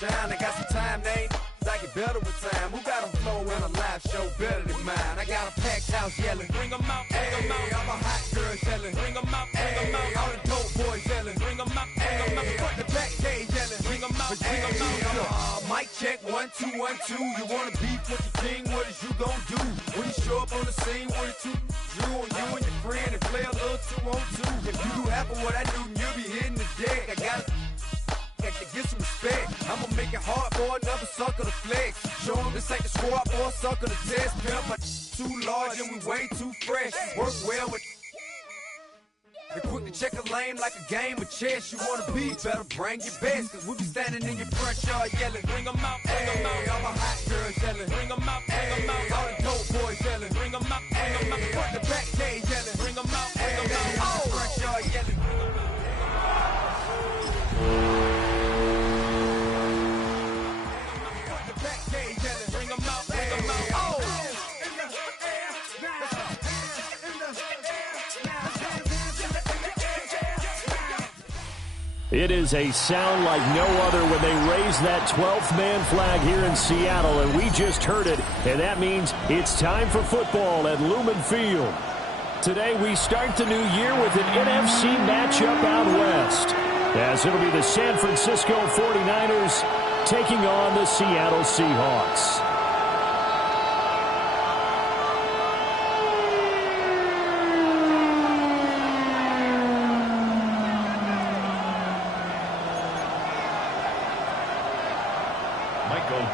Down, I got some time, they I get better with time. Who got a flow and a live show better than mine? I got a packed house yelling, bring 'em out, bring 'em out. I'm a hot girl yelling, bring 'em out, bring 'em out. All the dope boys yelling, bring 'em out, bring 'em out. Fuck the back cage yelling, bring 'em out, bring 'em out. Mic check, 1 2 1 2. You wanna beef with the king? What is you gon' do when you show up on the scene with a two? You and your friend and play a little 2 on 2. If you do half of what I do, you'll be hitting the deck. I got to get some respect. I'ma make it hard for another sucker to flex. Show him this ain't the squad for a sucker to test. Pimp, my too large and we way too fresh. Work well with and quick to check a lane like a game of chess. You wanna be better, bring your best. Cause we be standing in your front yard yelling, bring 'em out, bring 'em out. All my hot girls yelling, bring 'em out, bring 'em out. All the dope boys yelling, bring 'em out, bring 'em out. Fuck the back cage yelling, bring 'em out, bring 'em out. All the front yard yelling, bring 'em out. It is a sound like no other when they raise that 12th man flag here in Seattle, and we just heard it, and that means it's time for football at Lumen Field. Today we start the new year with an NFC matchup out west, as it'll be the San Francisco 49ers taking on the Seattle Seahawks.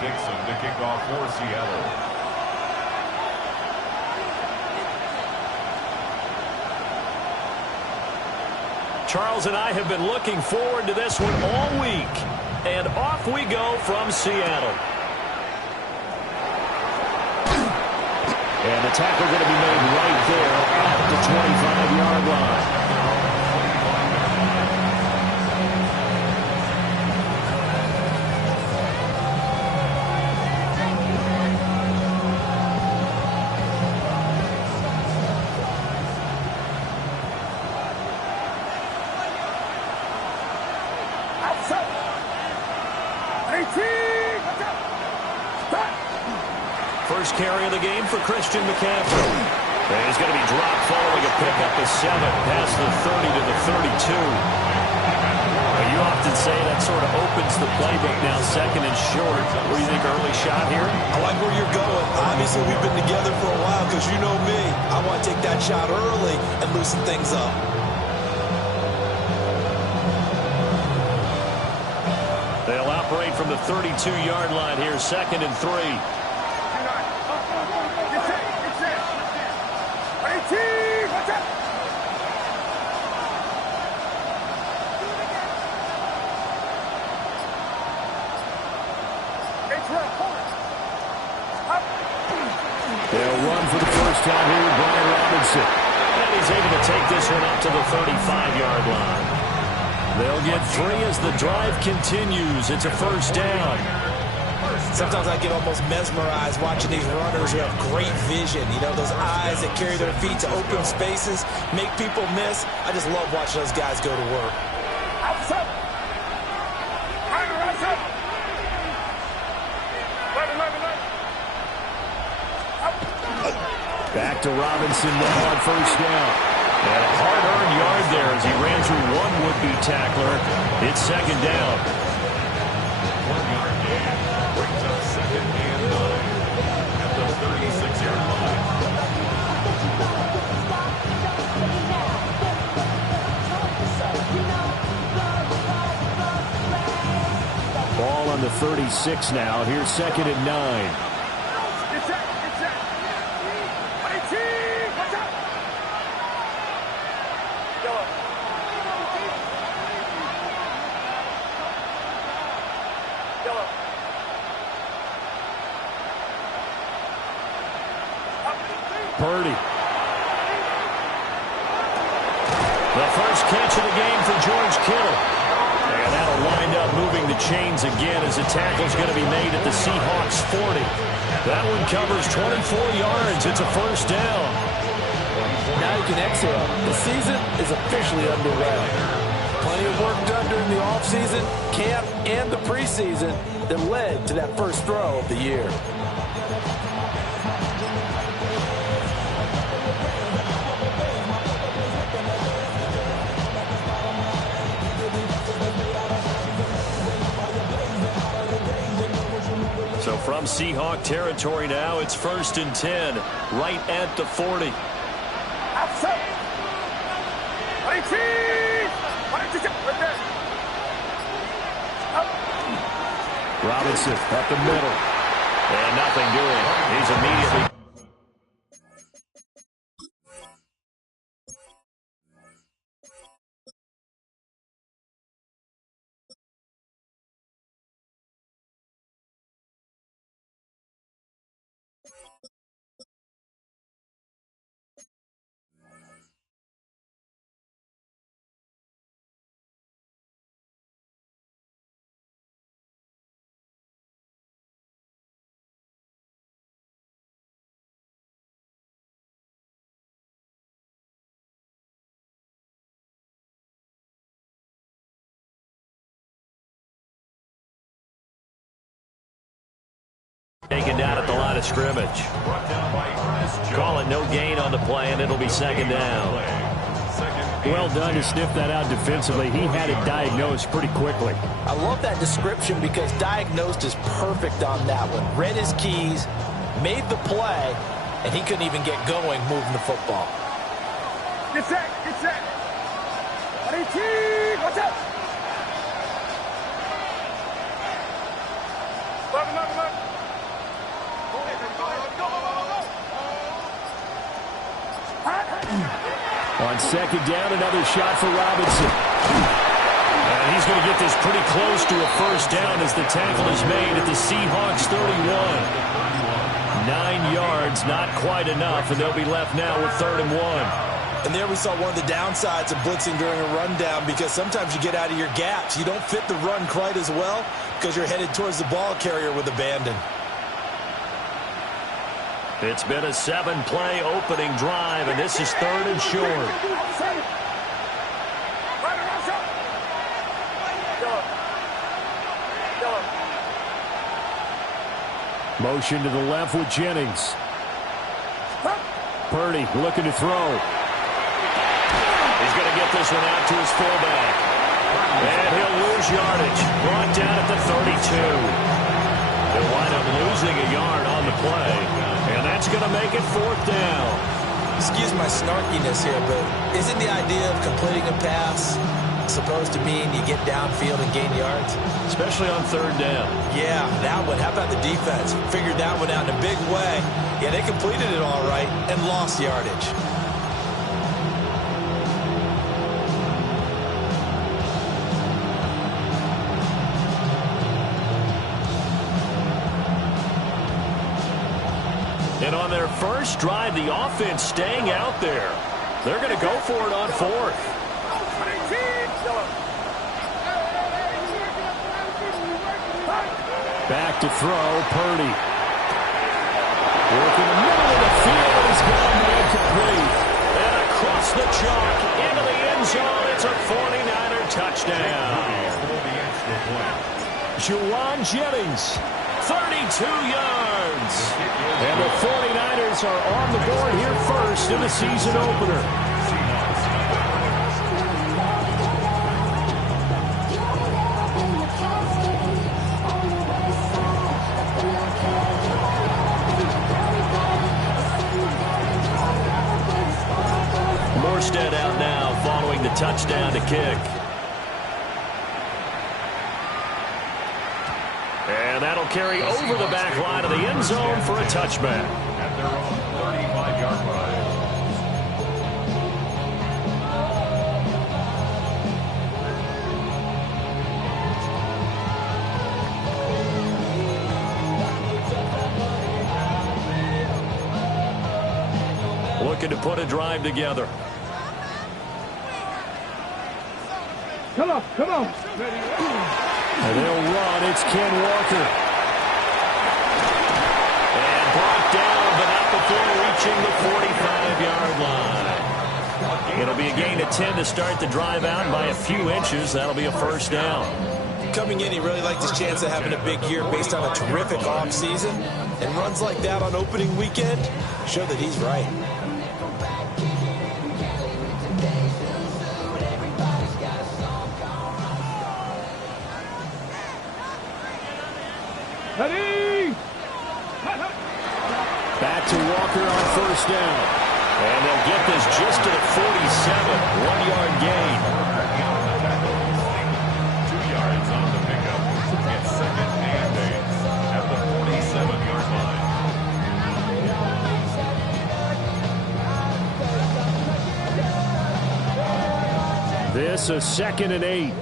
Dixon to kick off for Seattle. Charles and I have been looking forward to this one all week. And off we go from Seattle. And the tackle going to be made right there at the 25-yard line. First carry of the game for Christian McCaffrey. And he's going to be dropped following a pickup of 7 past the 30 to the 32. Well, you often say that sort of opens the playbook now, second and short. What do you think, early shot here? I like where you're going. Obviously, we've been together for a while because you know me. I want to take that shot early and loosen things up. They'll operate from the 32-yard line here, second and 3. They'll run for the first time here with Brian Robinson. And he's able to take this one up to the 35-yard line. They'll get 3 as the drive continues. It's a first down. Sometimes I get almost mesmerized watching these runners who have great vision. You know, those eyes that carry their feet to open spaces, make people miss. I just love watching those guys go to work. Back to Robinson now on first down. And a hard-earned yard there as he ran through one would-be tackler. It's second down. 1 yard gain brings up second and 9 at the 36-yard line. Ball on the 36 now. Here's second and 9. Purdy. The first catch of the game for George Kittle. And that'll wind up moving the chains again as the tackle's going to be made at the Seahawks 40. That one covers 24 yards. It's a first down. Now you can exhale. The season is officially underway. Plenty of work done during the offseason, camp, and the preseason that led to that first throw of the year. So from Seahawk territory now, it's 1st and 10, right at the 40. Robinson up the middle. And nothing doing. He's immediately... Taken down at the line of scrimmage. Call it no gain on the play, and it'll be 2nd down. Well done to sniff that out defensively. He had it diagnosed pretty quickly. I love that description because diagnosed is perfect on that one. Read his keys, made the play, and he couldn't even get going moving the football. Get set, get set. Watch out. Look. On 2nd down, another shot for Robinson. And he's going to get this pretty close to a 1st down as the tackle is made at the Seahawks 31. 9 yards, not quite enough, and they'll be left now with 3rd and 1. And there we saw one of the downsides of blitzing during a rundown because sometimes you get out of your gaps. You don't fit the run quite as well because you're headed towards the ball carrier with abandon. It's been a 7-play opening drive, and this is 3rd and short. Motion to the left with Jennings. Purdy looking to throw. He's going to get this one out to his fullback. And he'll lose yardage. Brought down at the 32. They'll wind up losing a yard on the play. And that's going to make it 4th down. Excuse my snarkiness here, but isn't the idea of completing a pass supposed to mean you get downfield and gain yards? Especially on 3rd down. Yeah, that one. How about the defense? Figured that one out in a big way. Yeah, they completed it all right and lost yardage. And on their first drive, the offense staying out there. They're going to go for it on 4th. Back to throw, Purdy. Working the middle of the field, he's gone incomplete. And across the chalk, into the end zone, it's a 49er touchdown. Juwan Jennings, 32 yards. And the 49ers are on the board here first in the season opener. Morstead out now following the touchdown to kick. And that'll carry over the back line of the end zone for a touchback. At their own 35-yard line. Looking to put a drive together. Come on. And they'll run. It's Ken Walker. And brought down, but not before reaching the 45-yard line. It'll be a gain of 10 to start the drive out. By a few inches, that'll be a first down. Coming in, he really liked his chance of having a big year based on a terrific offseason. And runs like that on opening weekend show that he's right. Ready? Back to Walker on first down. And they'll get this just to the 47. 1-yard gain. 2 yards on the pickup. It's 2nd and 8 at the 47-yard line. This a 2nd and 8.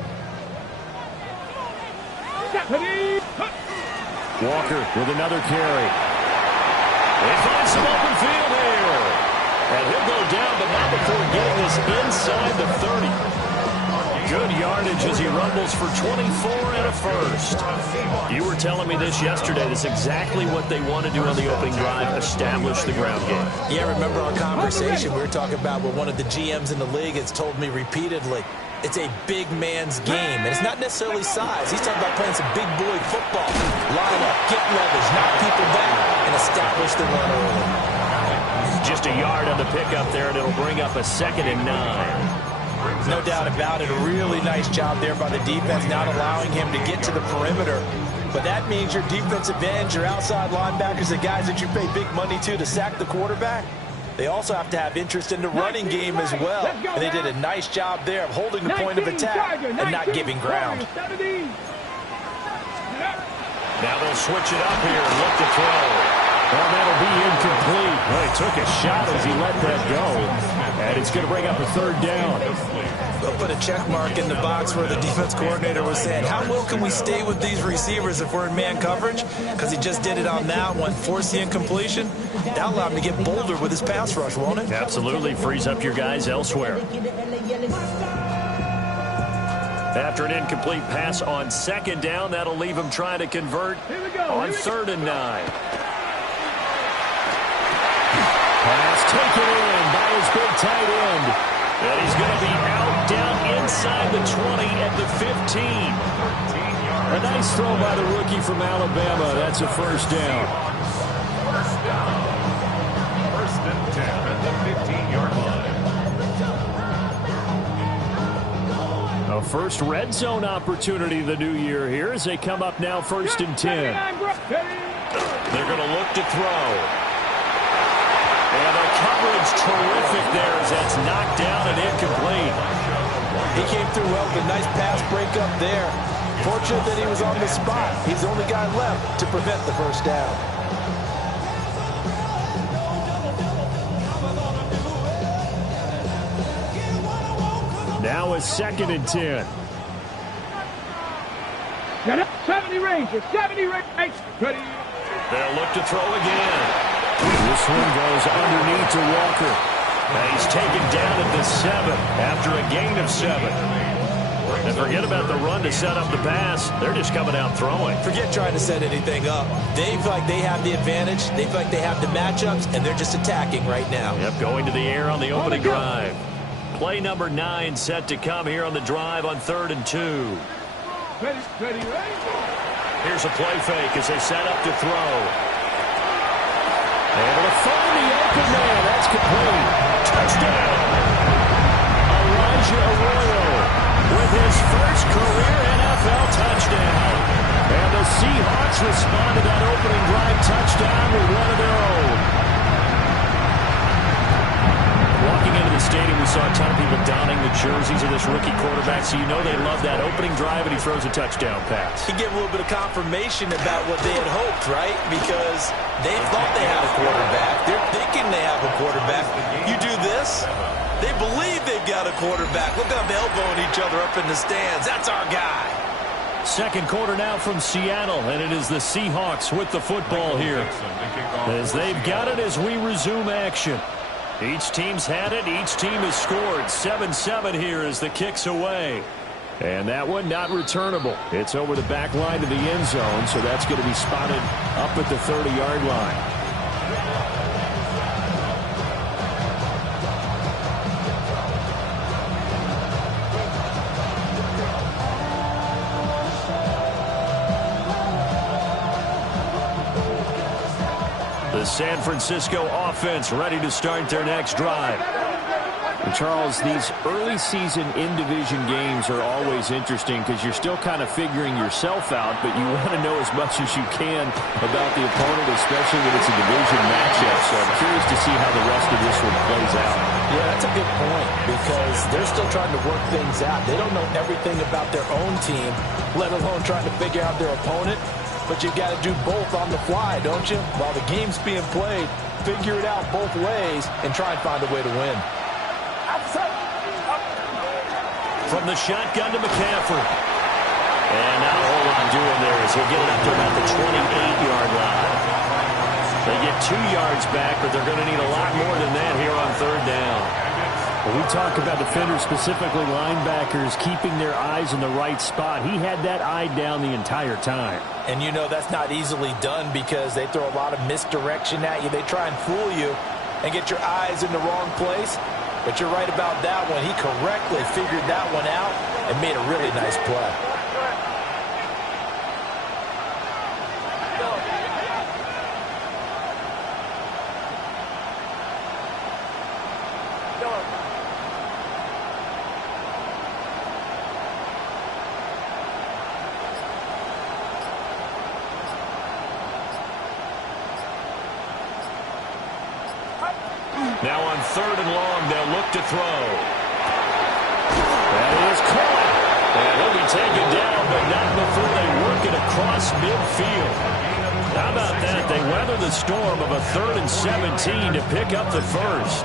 Walker with another carry. They find some open field here. And he'll go down, but not before getting this inside the 30. Good yardage as he rumbles for 24 and a first. You were telling me this yesterday. That's exactly what they want to do on the opening drive, establish the ground game. Yeah, remember our conversation we were talking about where one of the GMs in the league has told me repeatedly, it's a big man's game, and it's not necessarily size. He's talking about playing some big boy football. Line up, get leverage, knock people back, and establish the run early. Just a yard on the pickup there, and it'll bring up a 2nd and 9. No doubt about it. A really nice job there by the defense, not allowing him to get to the perimeter. But that means your defensive ends, your outside linebackers, the guys that you pay big money to sack the quarterback, they also have to have interest in the running game as well. And they did a nice job there of holding the point of attack and not giving ground. Now they'll switch it up here and look to throw. Well, that'll be incomplete. Well, he took a shot as he let that go. And it's going to bring up a 3rd down. They'll put a check mark in the box where the defense coordinator was saying, how well can we stay with these receivers if we're in man coverage? Because he just did it on that one, forced the incompletion. That'll allow him to get bolder with his pass rush, won't it? Absolutely. Frees up your guys elsewhere. After an incomplete pass on 2nd down, that'll leave him trying to convert on 3rd and 9. Pass taken in by his big tight end. And he's going to be out down inside the 20 at the 15. A nice throw by the rookie from Alabama. That's a first down. First down. 1st and 10 at the 15-yard line. A first red zone opportunity the new year here as they come up now 1st and 10. They're going to look to throw. And the coverage terrific there as that's knocked down and incomplete. He came through well with a nice pass breakup there. Fortunate that he was on the spot. He's the only guy left to prevent the first down. Now a 2nd and 10. 70 Rangers, 70 Rangers. Ready? They'll look to throw again. This one goes underneath to Walker. And he's taken down at the 7 after a gain of 7. And forget about the run to set up the pass. They're just coming out throwing. Forget trying to set anything up. They feel like they have the advantage. They feel like they have the matchups, and they're just attacking right now. Yep, going to the air on the opening drive. Play number 9 set to come here on the drive on 3rd and 2. Ready, ready, ready. Here's a play fake as they set up to throw. Able to find the open man. That's complete. Touchdown. Elijah Arroyo with his first career NFL touchdown. And the Seahawks respond to that opening drive touchdown with one of their own. Walking into the stadium, we saw a ton of people donning the jerseys of this rookie quarterback, so you know they love that opening drive, and he throws a touchdown pass. He gave a little bit of confirmation about what they had hoped, right? Because they thought they had a quarterback. They're thinking they have a quarterback. You do this, they believe they've got a quarterback. Look at them elbowing each other up in the stands. That's our guy. Second quarter now from Seattle, and it is the Seahawks with the football here. As they've got it as we resume action. Each team's had it. Each team has scored. 7-7 here as the kick's away. And that one not returnable. It's over the back line of the end zone, so that's going to be spotted up at the 30-yard line. The San Francisco offense ready to start their next drive. And Charles, these early season in-division games are always interesting because you're still kind of figuring yourself out, but you want to know as much as you can about the opponent, especially when it's a division matchup. So I'm curious to see how the rest of this one plays out. Yeah, that's a good point because they're still trying to work things out. They don't know everything about their own team, let alone trying to figure out their opponent. But you've got to do both on the fly, don't you? While the game's being played, figure it out both ways and try and find a way to win. From the shotgun to McCaffrey. And not a whole lot doing there as he'll get it up to about the 28-yard line. They get 2 yards back, but they're going to need a lot more than that here on third down. When we talk about defenders, specifically linebackers, keeping their eyes in the right spot, he had that eye down the entire time. And you know that's not easily done because they throw a lot of misdirection at you. They try and fool you and get your eyes in the wrong place. But you're right about that one. He correctly figured that one out and made a really nice play. Now on third and long, they'll look to throw. That is caught. And he'll be taken down, but not before they work it across midfield. How about that? They weather the storm of a 3rd and 17 to pick up the first.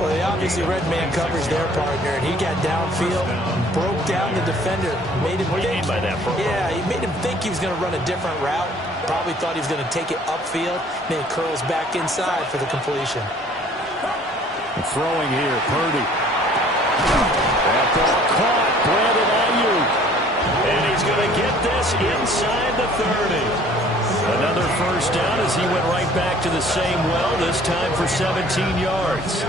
Well, they obviously read man coverage their partner, and he got downfield, broke down the defender, made him What do you think. mean by that, bro? Yeah, he made him think he was going to run a different route. Probably thought he was going to take it upfield, then he curls back inside for the completion. Throwing here, Purdy. That ball caught, Brandon Ayuk. And he's going to get this inside the 30. Another first down as he went right back to the same well, this time for 17 yards.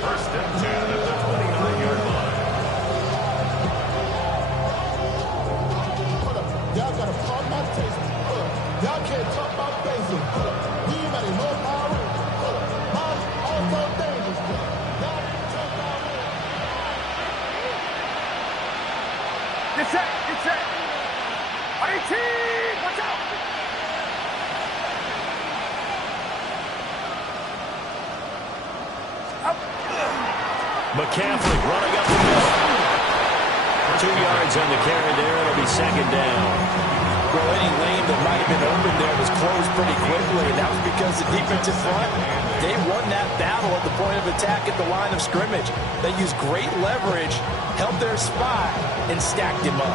First and 10 at the 29-yard line. Y'all got to pump my taste. Y'all can't talk about basic. We ain't got no power. Also dangerous. Y'all talk about it. Get set, get set. 18, watch out. McCaffrey running up the middle. 2 yards on the carry there. It'll be second down. Well, any lane that might have been open there was closed pretty quickly, and that was because the defensive front, they won that battle at the point of attack at the line of scrimmage. They used great leverage, held their spot, and stacked him up.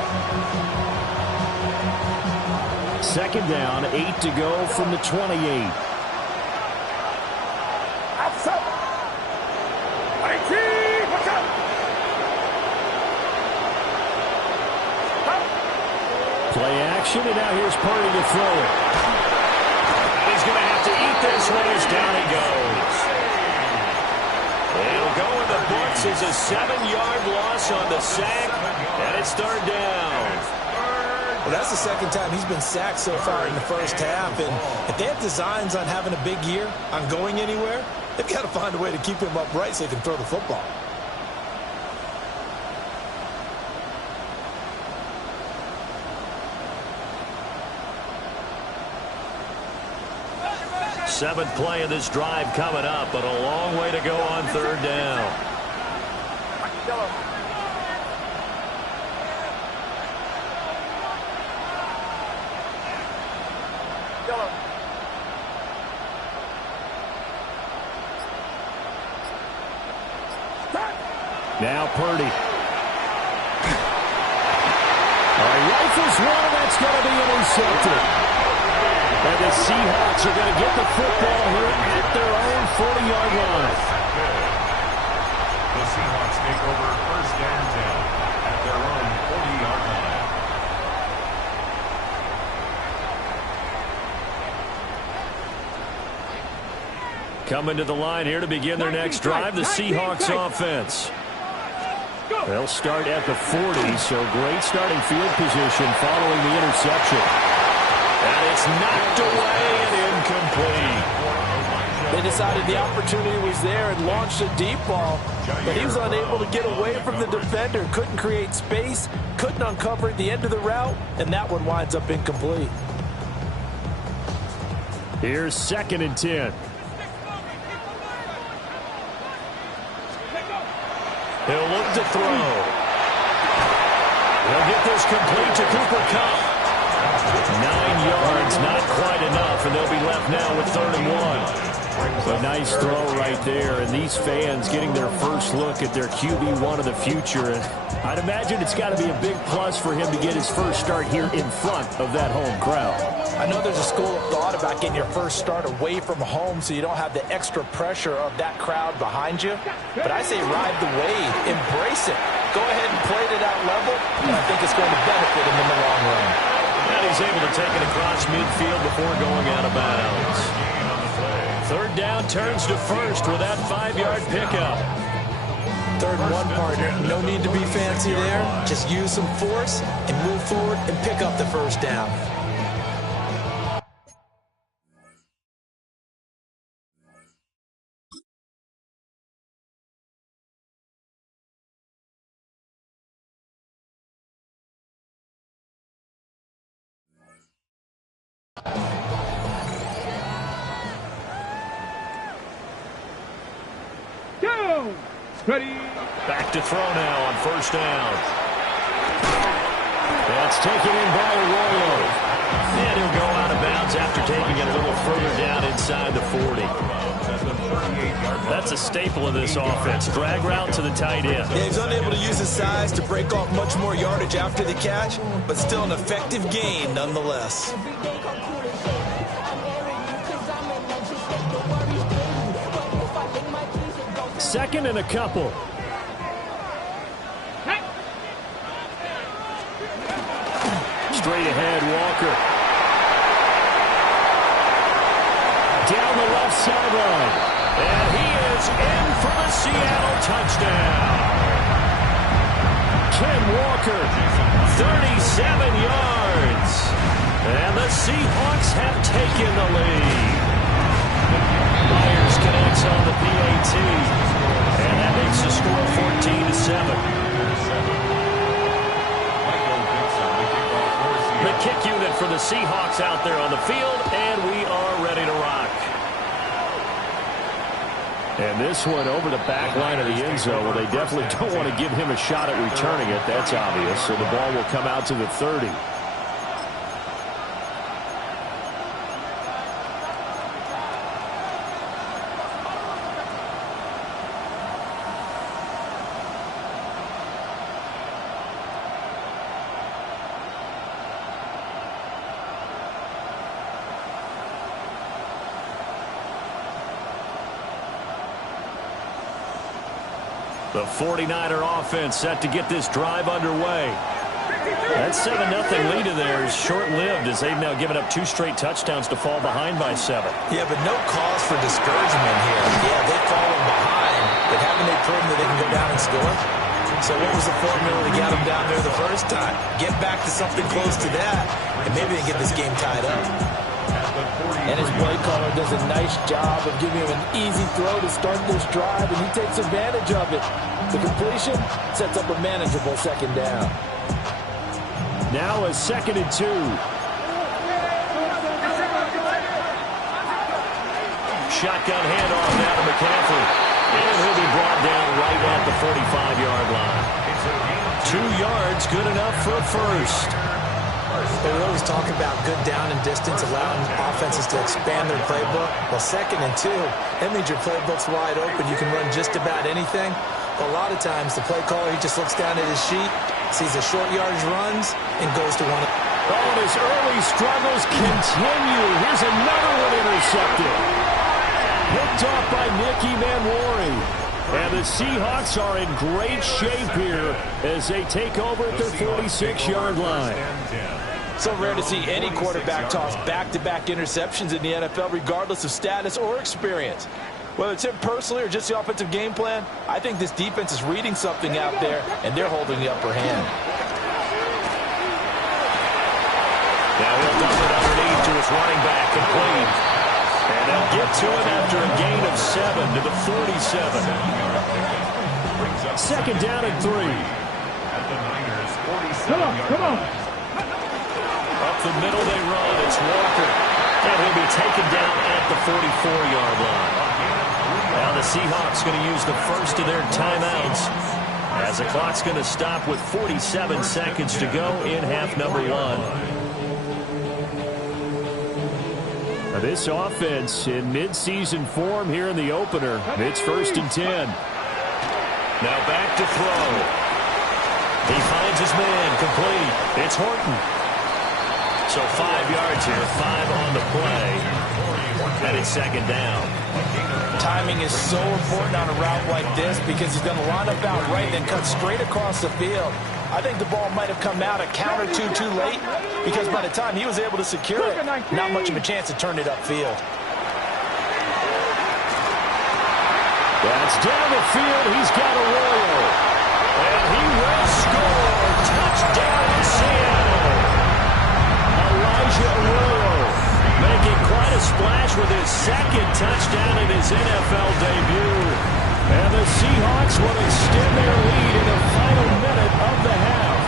Second down, 8 to go from the 28. Outside. 18, watch out. Play action, and now here's Purdy to throw it. And he's going to have to eat this one as down he goes. It'll go in the books as a 7-yard loss on the sack, and it's third down. Well, that's the second time he's been sacked so far in the first half, and if they have designs on having a big year, on going anywhere, they've got to find a way to keep him upright so he can throw the football. Seventh play of this drive coming up, but a long way to go on third down. Now Purdy. Rifles one, and that's going to be intercepted. And the Seahawks are going to get the football here at their own 40-yard line. The Seahawks take over first and 10 at their own 40-yard line. Coming to the line here to begin their next drive, the Seahawks offense. They'll start at the 40, so great starting field position following the interception. And it's knocked away and incomplete. They decided the opportunity was there and launched a deep ball, but he was unable to get away from the defender, couldn't create space, couldn't uncover at the end of the route, and that one winds up incomplete. Here's 2nd and 10. He'll look to throw. They'll get this complete to Cooper Kupp. 9 yards, not quite enough, and they'll be left now with 3rd and 1. A nice throw right there, and these fans getting their first look at their QB1 of the future. And I'd imagine it's got to be a big plus for him to get his first start here in front of that home crowd. I know there's a school of thought about getting your first start away from home so you don't have the extra pressure of that crowd behind you. But I say ride the wave, embrace it. Go ahead and play it at that level, and I think it's going to benefit him in the long run. And he's able to take it across midfield before going out of bounds. 3rd down turns to 1st with that 5-yard pickup. 3rd and 1, partner. No need to be fancy there. Just use some force and move forward and pick up the 1st down. Ready. Back to throw now on 1st down. That's taken in by Arroyo. And he'll go out of bounds after taking it a little further down inside the 40. That's a staple of this offense. Drag route to the tight end. Yeah, he's unable to use his size to break off much more yardage after the catch, but still an effective gain nonetheless. 2nd and a couple. Straight ahead, Walker. Down the left sideline. And he is in for the Seattle touchdown. Ken Walker, 37 yards. And the Seahawks have taken the lead. Myers connects on the PAT. And that makes the score 14-7. The kick unit for the Seahawks out there on the field, and we are ready to rock. And this one over the back line of the end zone. Well, they definitely don't want to give him a shot at returning it. That's obvious. So the ball will come out to the 30. The 49er offense set to get this drive underway. That 7-0 lead of theirs short-lived as they've now given up 2 straight touchdowns to fall behind by 7. Yeah, but no cause for discouragement here. Yeah, they've fallen behind, but haven't they proven that they can go down and score? So what was the formula to get them down there the first time? Get back to something close to that, and maybe they get this game tied up. And his play caller does a nice job of giving him an easy throw to start this drive, and he takes advantage of it. The completion sets up a manageable 2nd down. Now a 2nd and 2. Shotgun handoff now to McCaffrey. And he'll be brought down right at the 45-yard line. 2 yards, good enough for a first. They would always talk about good down and distance, allowing offenses to expand their playbook. Well, 2nd and 2, that means your playbook's wide open. You can run just about anything. But a lot of times, the play caller, he just looks down at his sheet, sees the short yardage runs, and goes to one. Oh, and his early struggles continue. Here's another one intercepted. Picked off by Nicky Manwari. And the Seahawks are in great shape here as they take over at their 46-yard line. So rare to see any quarterback toss back-to-back interceptions in the NFL, regardless of status or experience. Whether it's him personally or just the offensive game plan, I think this defense is reading something out there, and they're holding the upper hand. Now he'll dump it underneath to his running back, complete. And they'll get to it after a gain of 7 to the 47. Second down and 3. At the Niners' 47 Come on, come on. Up the middle they run. It's Walker. And he'll be taken down at the 44-yard line. Now the Seahawks going to use the first of their timeouts as the clock's going to stop with 47 seconds to go in half number 1. This offense in midseason form here in the opener. It's 1st and 10. Now back to throw. He finds his man complete. It's Horton. So 5 yards here, 5 on the play. And it's second down. Timing is so important on a route like this because he's going to line up out right and then cut straight across the field. I think the ball might have come out a count or two too late because by the time he was able to secure it, not much of a chance to turn it upfield. That's down the field. He's got Arroyo. And he will score. Touchdown to Seattle. Elijah Arroyo making quite a splash with his second touchdown in his NFL debut. And the Seahawks will extend their lead in the final minute of the half.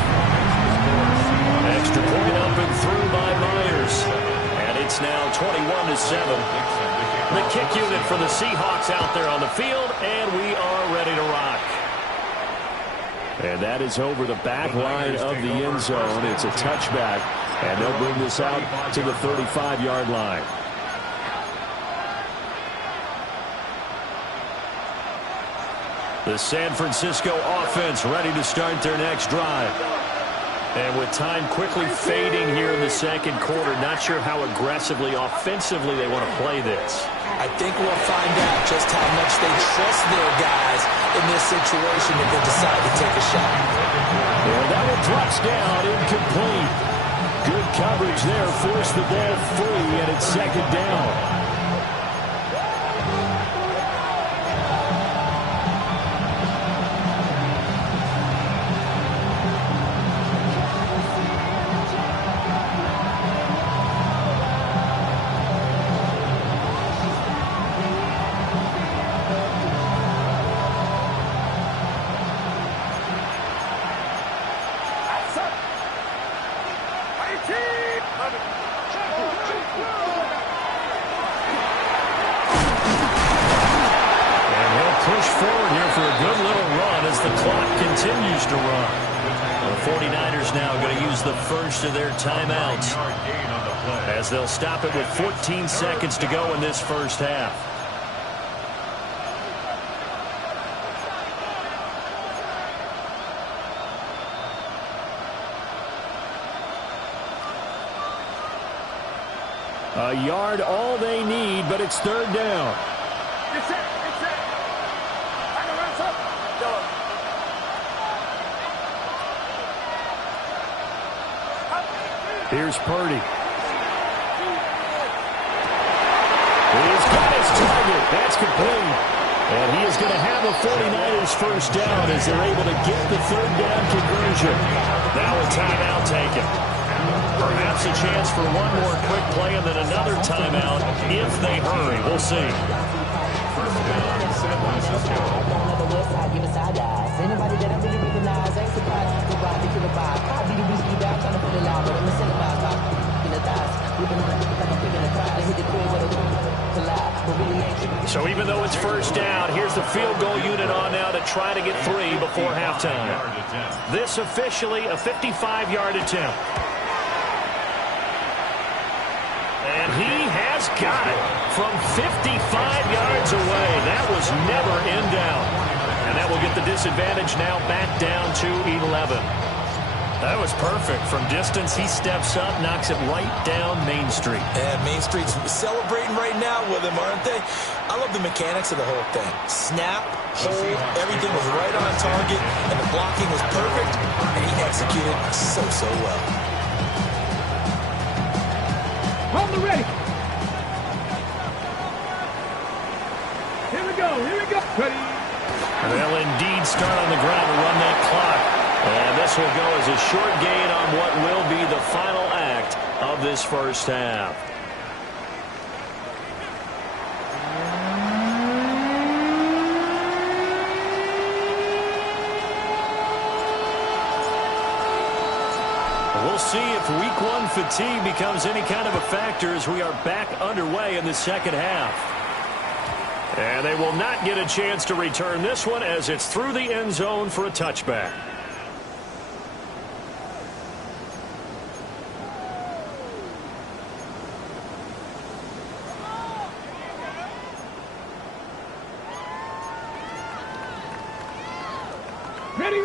Extra point up and through by Myers. And it's now 21-7. The kick unit for the Seahawks out there on the field, and we are ready to rock. And that is over the back line of the end zone. It's a touchback, and they'll bring this out to the 35-yard line. The San Francisco offense ready to start their next drive. And with time quickly fading here in the second quarter, not sure how aggressively, offensively they want to play this. I think we'll find out just how much they trust their guys in this situation if they decide to take a shot. And that one drops down, incomplete. Good coverage there, forced the ball free, and it's second down. Of their timeouts as they'll stop it with 14 seconds to go in this first half. A yard all they need, but it's third down. It's it. Here's Purdy. He's got his target. That's complete. And he is going to have the 49ers first down as they're able to get the third down conversion. Now a timeout taken. Perhaps a chance for one more quick play and then another timeout if they hurry. We'll see. First down, San Francisco. Anybody that I really recognize ain't surprised to survive to kill a vibe. I be the whiskey down trying to put it loud, but I'm a cinematized pop. In the thighs, whipping on it like I'm picking a pride. I hit the crib with a to lie, but really ain't tripping. So even though it's first down, here's the field goal unit on now to try to get 3 before halftime. This officially a 55-yard attempt. And he has got it from 55 yards away. That was never in doubt. And that will get the disadvantage now back down to 11. That was perfect. From distance, he steps up, knocks it right down Main Street. And Main Street's celebrating right now with him, aren't they? I love the mechanics of the whole thing. Snap, hold, everything was right on target, and the blocking was perfect, and he executed so well. Hold the ready. Here we go. Ready. They'll indeed start on the ground to run that clock. And this will go as a short gain on what will be the final act of this first half. we'll see if week one fatigue becomes any kind of a factor as we are back underway in the second half. And they will not get a chance to return this one as it's through the end zone for a touchback.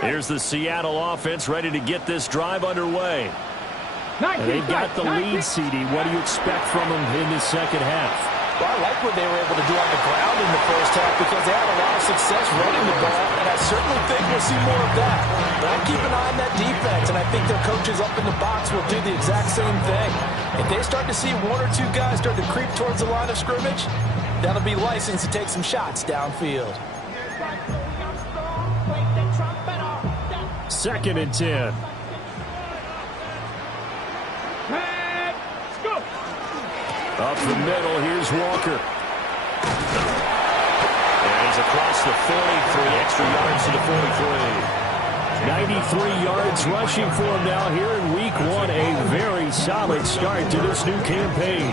Here's the Seattle offense ready to get this drive underway. And they've got the lead, CD. What do you expect from them in the second half? Well, I like what they were able to do on the ground in the first half because they had a lot of success running the ball, and I certainly think we'll see more of that. But I keep an eye on that defense, and I think their coaches up in the box will do the exact same thing. If they start to see one or two guys start to creep towards the line of scrimmage, that'll be license to take some shots downfield. 2nd and 10. Up the middle, here's Walker. And he's across the 40, 3 extra yards to the 43. 93 yards rushing for him now here in week one. A very solid start to this new campaign.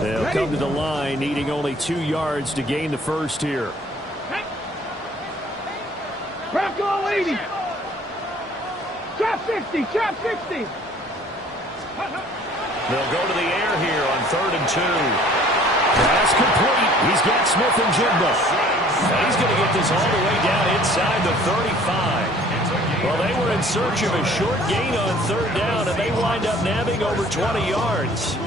They'll come to the line, needing only 2 yards to gain the first here. Crack all 80. Trap 60. Trap 60. They'll go to the air here on 3rd and 2. Pass complete. He's got Smith and Jigba. And he's going to get this all the way down inside the 35. Well, they were in search of a short gain on 3rd down, and they wind up nabbing over 20 yards.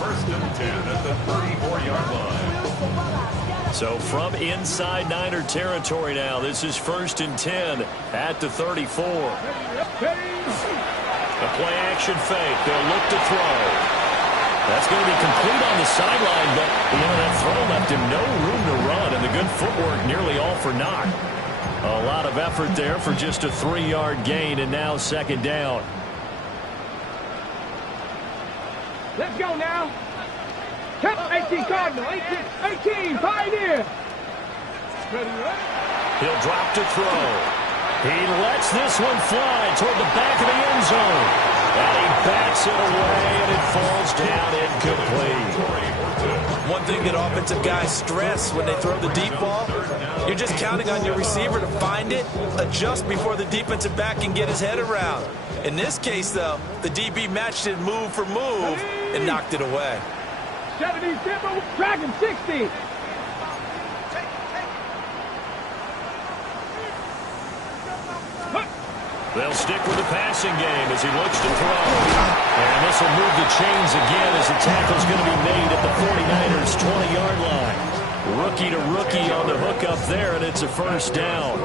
1st and 10 at the 34-yard line. So from inside Niner territory now, this is 1st and 10 at the 34. A play action fake. They'll look to throw. That's going to be complete on the sideline, but that throw left him no room to run, and the good footwork nearly all for naught. A lot of effort there for just a 3-yard gain, and now 2nd down. Let's go now. 18 Cardinal. 18 Pioneer. He'll drop to throw. He lets this one fly toward the back of the end zone. And he backs it away, and it falls down incomplete. One thing that offensive guys stress when they throw the deep ball, you're just counting on your receiver to find it, adjust before the defensive back can get his head around. In this case, though, the DB matched it move for move and knocked it away. 70 Timber, Dragon 60. They'll stick with the passing game as he looks to throw. And this will move the chains again as the tackle's going to be made at the 49ers' 20-yard line. Rookie to rookie on the hook up there, and it's a 1st down.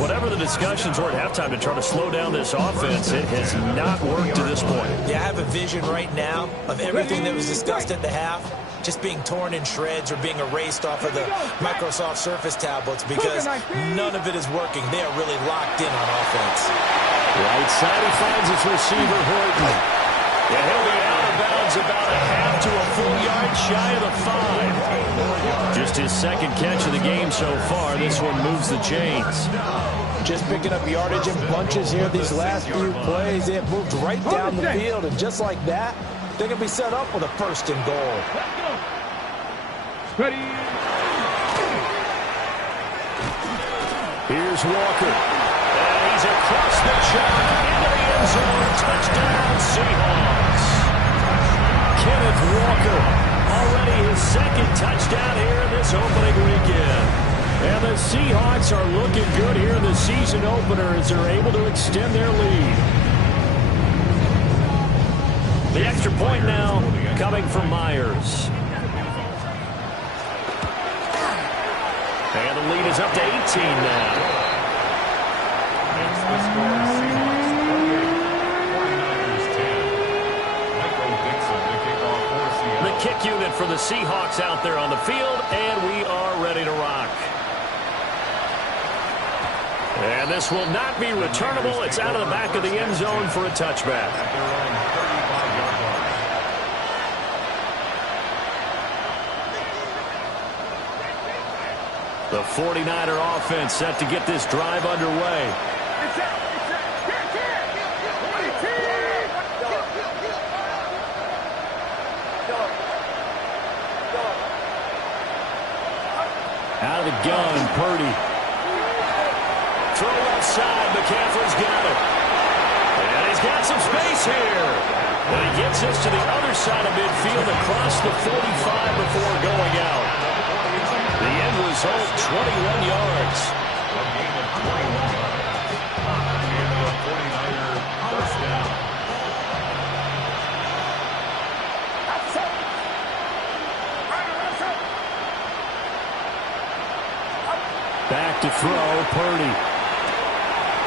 Whatever the discussions were at halftime to try to slow down this offense, it has not worked to this point. Yeah, I have a vision right now of everything that was discussed at the half just being torn in shreds or being erased off of the Microsoft Surface tablets because none of it is working. They are really locked in on offense. Right side, he finds his receiver, Horton. And he'll be out of bounds about a half to a full yard shy of the 5. Just his 2nd catch of the game so far. This one moves the chains. Just picking up yardage in bunches here these last few plays. They have moved right down the field, and just like that, they're going to be set up with a 1st and goal. Ready. Here's Walker. And he's across the chalk into the end zone. Touchdown, Seahawks. Kenneth Walker, already his 2nd touchdown here in this opening weekend. And the Seahawks are looking good here in the season opener as they're able to extend their lead. The extra point now coming from Myers. And the lead is up to 18 now. Makes the score Seahawks 48, 49ers 10. Michael Dixon, the kickoff for Seattle. The kick unit for the Seahawks out there on the field, and we are ready to rock. And this will not be returnable. It's out of the back of the end zone for a touchback. At their own 35-yard line. The 49er offense set to get this drive underway. Out of the gun, Purdy. Throw left side, McCaffrey's got it. And he's got some space here. And he gets us to the other side of midfield across the 45 before going out. The end result, 21 yards. A gain of 21 yards. And the 49er first down. Back to throw, Purdy.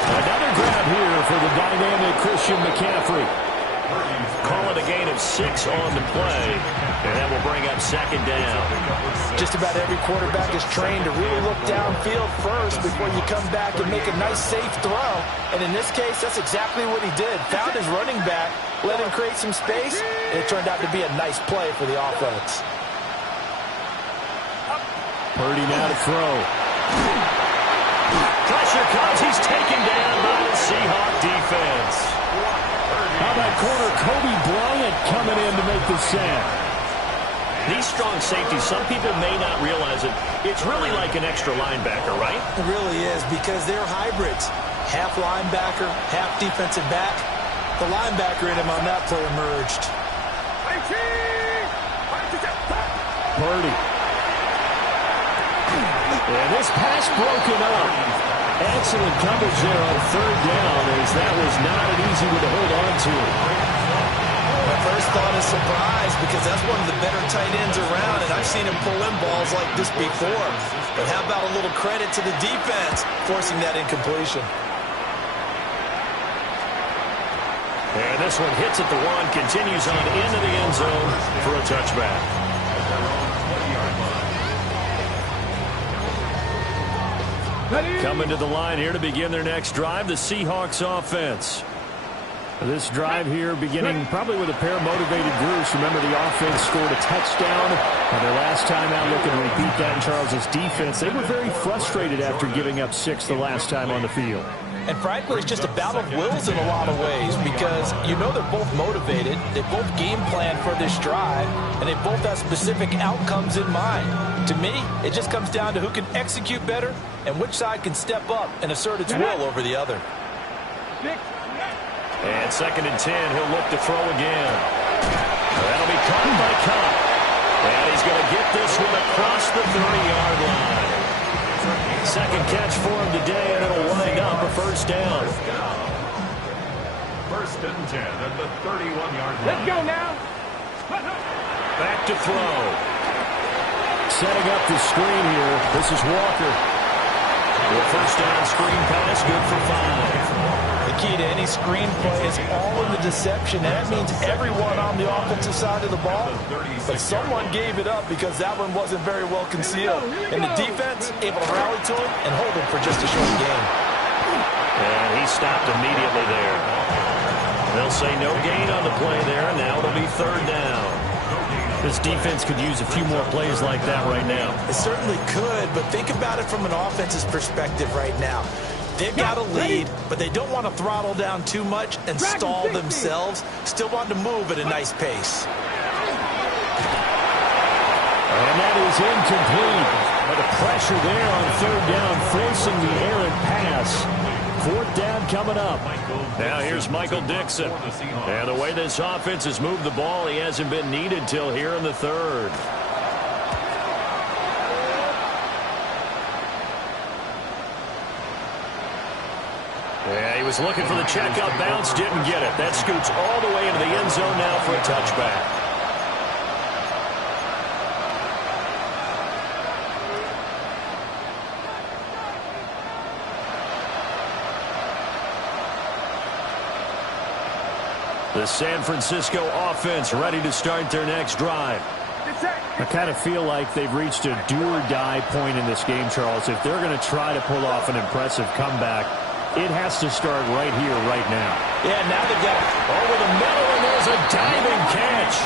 Another grab here for the dynamic Christian McCaffrey. Call it a gain of 6 on the play, and that will bring up second down. Just about every quarterback is trained to really look downfield first before you come back and make a nice, safe throw. And in this case, that's exactly what he did. Found his running back, let him create some space, and it turned out to be a nice play for the offense. Purdy now to throw. Pressure comes. He's taken down by the Seahawk defense. How about corner Kobe Bryant coming in to make the sack? These strong safeties, some people may not realize it. It's really like an extra linebacker, right? It really is, because they're hybrids. Half linebacker, half defensive back. The linebacker in him on that play emerged. Purdy. And this pass broken up. Excellent coverage there on third down, as that was not an easy one to hold on to. My first thought is surprise, because that's one of the better tight ends around, and I've seen him pull in balls like this before. But how about a little credit to the defense forcing that incompletion? And this one hits at the 1, continues on into the end zone for a touchback. At their own 20-yard line. Coming to the line here to begin their next drive, the Seahawks offense. This drive here beginning probably with a pair of motivated groups. Remember, the offense scored a touchdown. Their last time out looking to repeat that in Charles' defense. They were very frustrated after giving up 6 the last time on the field. And frankly, it's just a battle of wills in a lot of ways, because you know they're both motivated, they both game plan for this drive, and they both have specific outcomes in mind. To me, it just comes down to who can execute better and which side can step up and assert its will over the other. And 2nd and 10, he'll look to throw again. That'll be caught by Cup. And he's going to get this one across the 30-yard line. Second catch for him today, and it'll wind up a first down. First and 10 at the 31-yard line. Let's go now. Back to throw. Setting up the screen here. This is Walker. The first down screen pass, good for 5. The key to any screen play is all in the deception. That means everyone on the offensive side of the ball, but someone gave it up because that one wasn't very well concealed. And the defense able to rally to him and hold him for just a short game. And he stopped immediately there. They'll say no gain on the play there, and now it'll be third down. This defense could use a few more plays like that right now. It certainly could, but think about it from an offense's perspective right now. They've got a lead, but they don't want to throttle down too much and stall themselves. Still want to move at a nice pace. And that is incomplete. But the pressure there on third down, forcing the errant pass. Fourth down coming up. Now here's Michael Dixon. And the way this offense has moved the ball, he hasn't been needed till here in the third. Yeah, he was looking for the checkup bounce, didn't get it. That scoots all the way into the end zone now for a touchback. The San Francisco offense ready to start their next drive. I kind of feel like they've reached a do-or-die point in this game, Charles. If they're going to try to pull off an impressive comeback, it has to start right here, right now. Yeah, now they've got it over the middle, and there's a diving catch.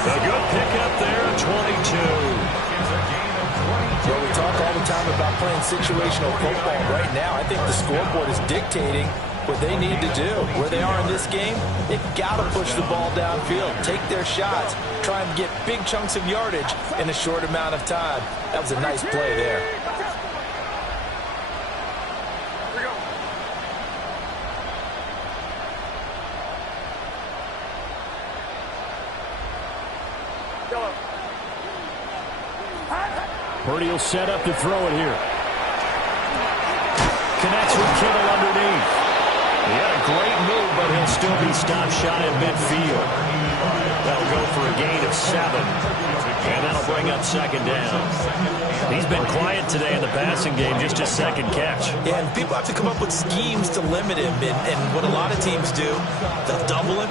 A good pickup there, 22. Well, we talk all the time about playing situational football. Right now, I think the scoreboard is dictating what they need to do. Where they are in this game, they've got to push the ball downfield, take their shots, try and get big chunks of yardage in a short amount of time. That was a nice play there. Purdy will set up to throw it here. Connects with Kittle underneath. He had a great move, but he'll still be stopped shy of midfield. That'll go for a gain of 7. And that'll bring up second down. He's been quiet today in the passing game, just his second catch. Yeah, and people have to come up with schemes to limit him. And what a lot of teams do, they'll double him,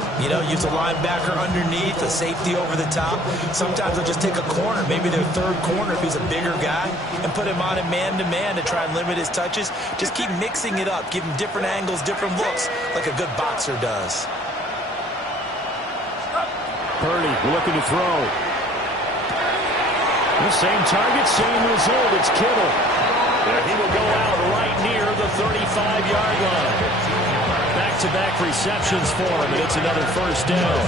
use a linebacker underneath, a safety over the top. Sometimes they'll just take a corner, maybe their third corner if he's a bigger guy, and put him on a man-to-man to try and limit his touches. Just keep mixing it up, give him different angles, different looks, like a good boxer does. Purdy looking to throw. The same target, same result. It's Kittle. And he will go out right near the 35-yard line. Back-to-back receptions for him, and it's another first down.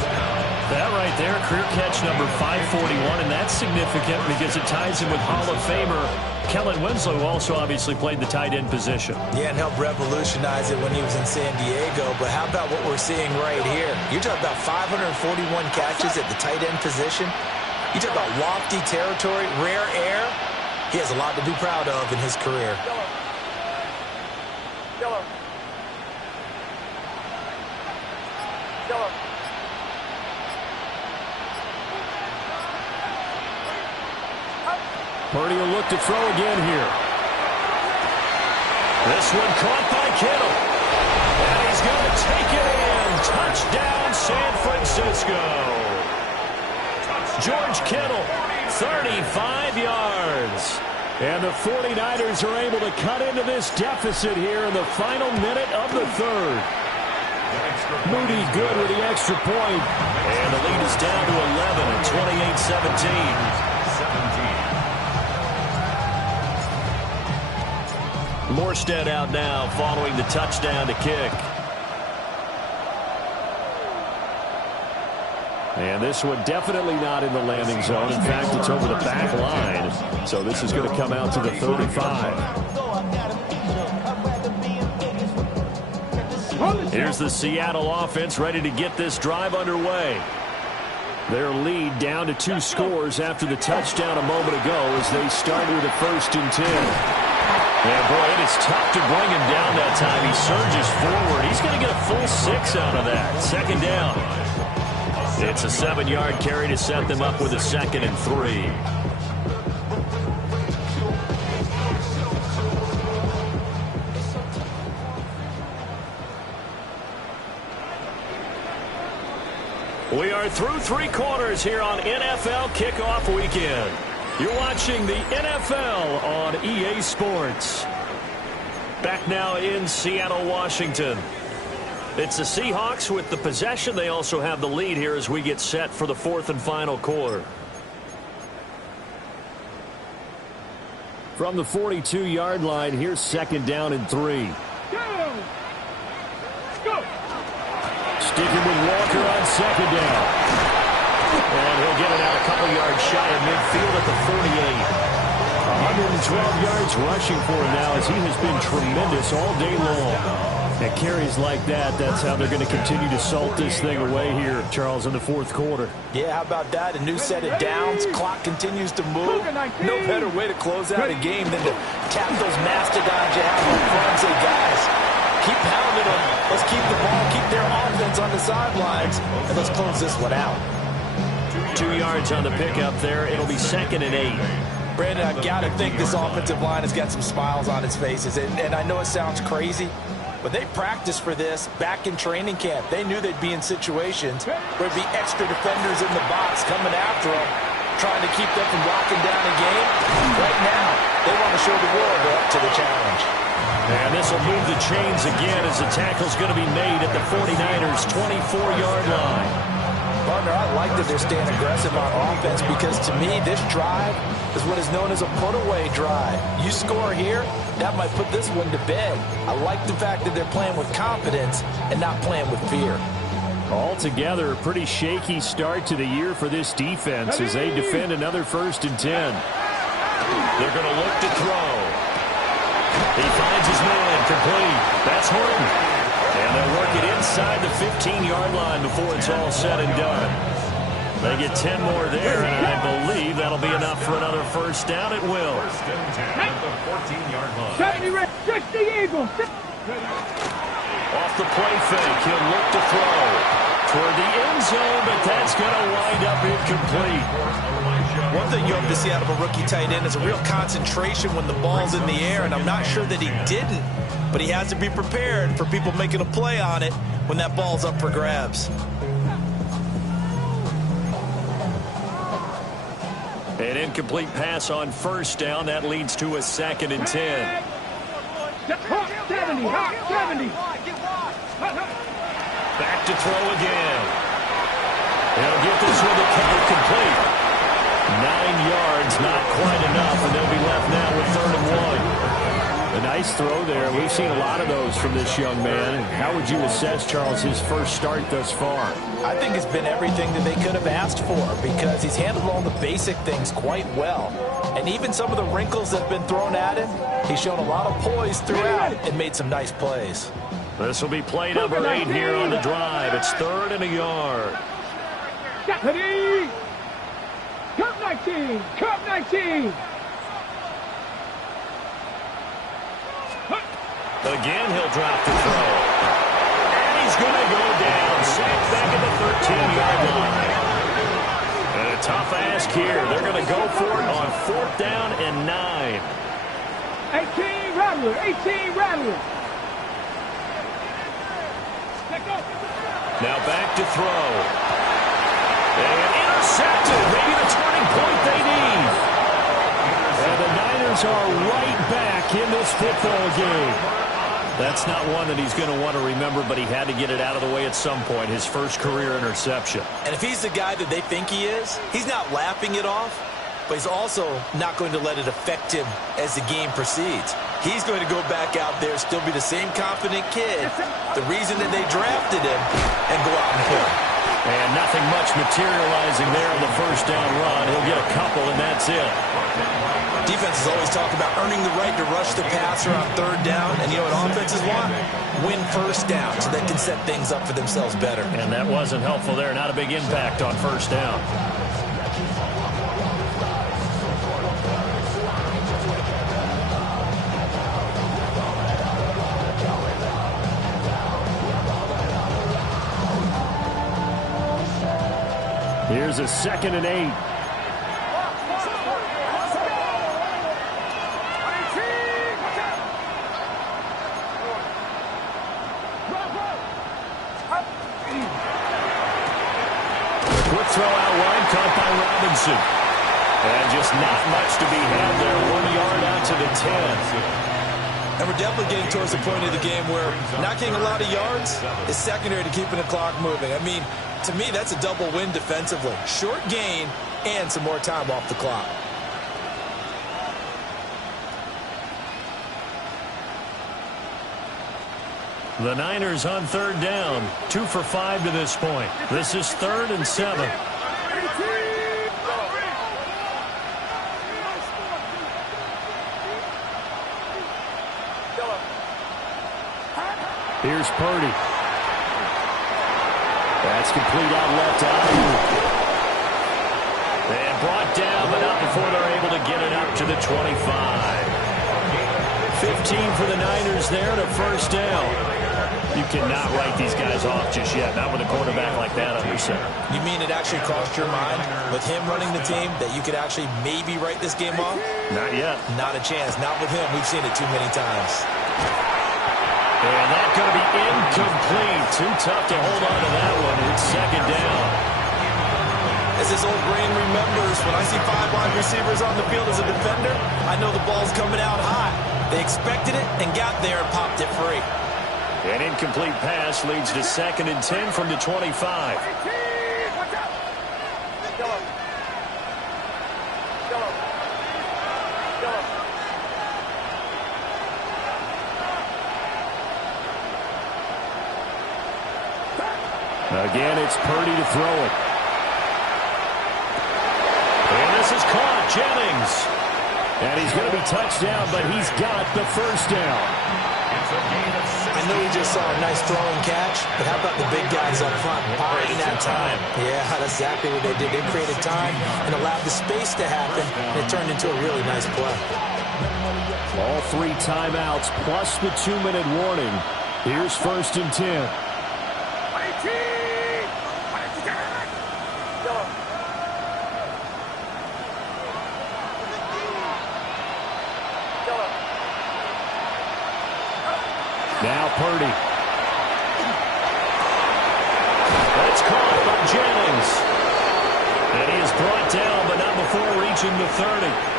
That right there, career catch number 541, and that's significant because it ties him with Hall of Famer Kellen Winslow, who also obviously played the tight end position. Yeah, and helped revolutionize it when he was in San Diego. But how about what we're seeing right here? You're talking about 541 catches at the tight end position. You talk about lofty territory, rare air. He has a lot to be proud of in his career. Purdy will look to throw again here. This one caught by Kittle. And he's going to take it in. Touchdown, San Francisco. George Kittle, 35 yards. And the 49ers are able to cut into this deficit here in the final minute of the third. Moody good with the extra point. And the lead is down to 11 at 28-17. Morstead out now following the touchdown to kick. And this one definitely not in the landing zone. In fact, it's over the back line. So this is going to come out to the 35. Here's the Seattle offense ready to get this drive underway. Their lead down to 2 scores after the touchdown a moment ago as they start with a 1st and 10. Yeah, boy, it is tough to bring him down that time. He surges forward. He's going to get a full 6 out of that. Second down. It's a 7-yard carry to set them up with a 2nd and 3. We are through 3 quarters here on NFL Kickoff Weekend. You're watching the NFL on EA Sports. Back now in Seattle, Washington. It's the Seahawks with the possession. They also have the lead here as we get set for the 4th and final quarter. From the 42-yard line, here's 2nd down and 3. Sticking with Walker on 2nd down. And he'll get it out a couple yards shy of midfield at the 48. 112 yards rushing for him now as he has been tremendous all day long. And carries like that, that's how they're going to continue to salt this thing away here, Charles, in the 4th quarter. Yeah, how about that? A new set of downs. Clock continues to move. No better way to close out a game than to tap those mastodons you have up front and say, guys, keep pounding them. Let's keep the ball, keep their offense on the sidelines, and let's close this one out. 2 yards on the pickup there. It'll be 2nd and 8. Brandon, I've got to think this offensive line has got some smiles on its faces. And I know it sounds crazy, but they practiced for this back in training camp. They knew they'd be in situations where there'd be extra defenders in the box coming after them, trying to keep them from locking down a game. Right now, they want to show the world they're up to the challenge. And this will move the chains again as the tackle's going to be made at the 49ers' 24-yard line. Partner, I like that they're staying aggressive on offense because, to me, this drive is what is known as a put-away drive. You score here, that might put this one to bed. I like the fact that they're playing with confidence and not playing with fear. Altogether, a pretty shaky start to the year for this defense as they defend another 1st and 10. They're going to look to throw. He finds his man, complete. That's Horton. And they'll work it inside the 15-yard line before it's all said and done. They get 10 more there, and I believe that'll be enough for another 1st down. It will. 14-yard line. 60 Eagles. Off the play fake, he'll look to throw toward the end zone, but that's going to wind up incomplete. One thing you hope to see out of a rookie tight end is a real concentration when the ball's in the air, and I'm not sure that he didn't, but he has to be prepared for people making a play on it when that ball's up for grabs. An incomplete pass on 1st down. That leads to a 2nd and 10. 70. Back to throw again. He'll get this one to cover complete. 9 yards, not quite enough, and they'll be left now with 3rd and 1. A nice throw there. We've seen a lot of those from this young man. How would you assess, Charles, his first start thus far? I think it's been everything that they could have asked for because he's handled all the basic things quite well. And even some of the wrinkles that have been thrown at him, he's shown a lot of poise throughout and made some nice plays. This will be play number 8 here on the drive. It's 3rd and a yard. Cup 19. Cup 19. Again, he'll drop the throw. And he's going to go down. Sacked back at the 13-yard line. And a tough ask here. They're going to go for it on 4th down and 9. 18 Rattler. 18 Rattler. Now back to throw. And intercepted. Maybe the turning point they need. And the Niners are right back in this football game. That's not one that he's going to want to remember, but he had to get it out of the way at some point, his first career interception. And if he's the guy that they think he is, he's not laughing it off, but he's also not going to let it affect him as the game proceeds. He's going to go back out there, still be the same confident kid, the reason that they drafted him, and go out and play. And nothing much materializing there on the 1st down run. He'll get a couple, and that's it. Defenses always talk about earning the right to rush the passer on 3rd down, and you know what offenses want? Win 1st down so they can set things up for themselves better. And that wasn't helpful there. Not a big impact on 1st down. Here's a 2nd and 8. Quick throw out wide, caught by Robinson. And just not much to be had there. 1 yard out to the 10. And we're definitely getting towards the point of the game where not getting a lot of yards is secondary to keeping the clock moving. I mean, to me, that's a double win defensively. Short gain and some more time off the clock. The Niners on 3rd down. 2 for 5 to this point. This is 3rd and 7. Here's Purdy. That's complete out left out. And brought down, but not before they're able to get it up to the 25. 15 for the Niners there to 1st down. You cannot write these guys off just yet, not with a quarterback like that under center. You mean it actually crossed your mind with him running the team that you could actually maybe write this game off? Not yet. Not a chance. Not with him. We've seen it too many times. And that's going to be incomplete. Too tough to hold on to that one. It's 2nd down. As this old brain remembers. When I see 5 wide receivers on the field as a defender, I know the ball's coming out high. They expected it and got there and popped it free. An incomplete pass leads to 2nd and 10 from the 25. Again, it's Purdy to throw it. And this is caught, Jennings. And he's going to be touched down, but he's got the first down. I know you just saw a nice throwing catch, but how about the big guys up front buying that time? Yeah, that's exactly what they did. They created time and allowed the space to happen, and it turned into a really nice play. All 3 timeouts plus the 2-minute warning. Here's 1st and 10. Now Purdy. That's caught by Jennings. And he is brought down, but not before reaching the 30.